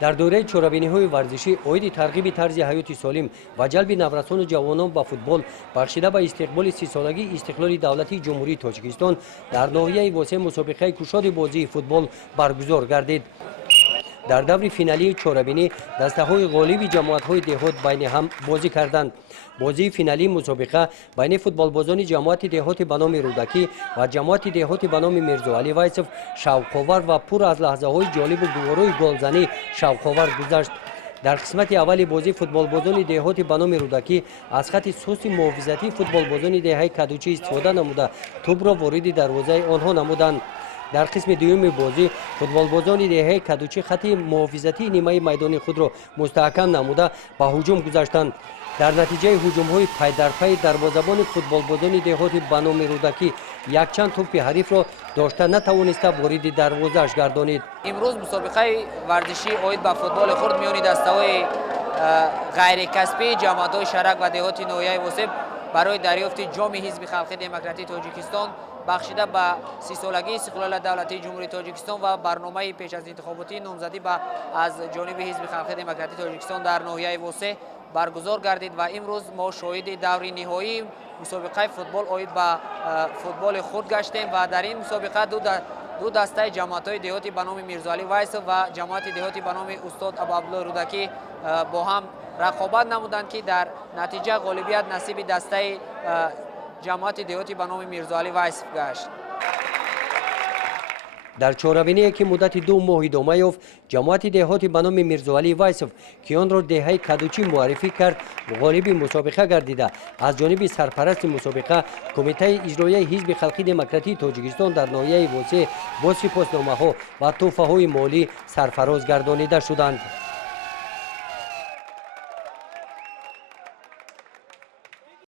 дар дораи чорабиниҳои варзишӣ оиди тарғиби тарзи ҳаёти солим ва ҷалби наврасону ҷавонон ба футбол бахшида ба истиқболи 30-солагии истиқлоли давлатии ҷумҳурии Тоҷикистон дар ноҳияи восеи мусобиқаи кушоди бозии футбол баргузор гардид. дар даври финалии чорабинӣ дастаҳои ғолиби ҷамоатҳои деҳот байни ҳам бозӣ карданд. бозии финалии мусобиқа байни футболбозони ҷамоати деҳоти ба номи Рӯдакӣ ва ҷамоати деҳоти ба номи Мирзоалӣ Вайсов шавқовар ва пур аз лаҳзаҳои ҷолибу гуворои голзанӣ шавқовар гузашт. дар қисмати аввали бозӣ футболбозони деҳоти ба номи Рӯдакӣ аз хати соси муҳофизатии футболбозони деҳаи Кадучӣ истифода намуда тӯбро вориди дарвозаи онҳо намуданд. дар қисми дуюми бозӣ футболбозони деҳаи Кадучӣ хати муҳофизатии нимаи майдони худро мустаҳкам намуда ба ҳуҷум гузаштанд. дар натиҷаи ҳуҷумҳои пайдарпай дарвозабони футболбозони деҳоти ба номи Рӯдакӣ якчанд тӯпи ҳарифро дошта натавониста вориди дарвозааш гардонид. имрӯз мусобиқаи варзишӣ оид ба футболи хурд миёни дастаҳои ғайрикасбии ҷамоатҳои шарак ва деҳоти ноҳияи восеб барои дарёфти ҷоми ҳизби халқии демократии Тоҷикистон бахшида ба 30-солагии истиқлоли давлатии ҷумҳурии Тоҷикистон ва барномаи пеш аз интихоботии номзадӣ аз ҷониби ҳизби халқии демократии Тоҷикистон дар ноҳияи восеъ баргузор гардид ва имрӯз мо шоҳиди даври ниҳоии мусобиқаи футбол оид ба футболи хурд гаштем ва дар ин мусобиқа ду дастаи ҷамоатҳои деҳоти ба номи Мирзоалӣ Вайсов ва ҷамоати деҳоти ба номи устод Абу Абдуллои Рӯдакӣ бо ҳам рақобат намуданд ки дар натиҷа ғолибият насиби дастаи ҷамоати деҳоти ба номи Мирзоалӣ Вайсов гашт. дар чорабиние ки муддати 2 моҳ идома ёфт, ҷамоати деҳоти ба номи Мирзоалӣ Вайсов ки онро деҳаи Кадучӣ муаррифӣ кард, ғолиби мусобиқа гардида аз ҷониби сарпарасти мусобиқа Кумитаи иҷроияи ҳизби халқии демократии Тоҷикистон дар ноҳияи восеъ бо сипосномаҳо ва тӯҳфаҳои молӣ сарфароз гардонида шуданд.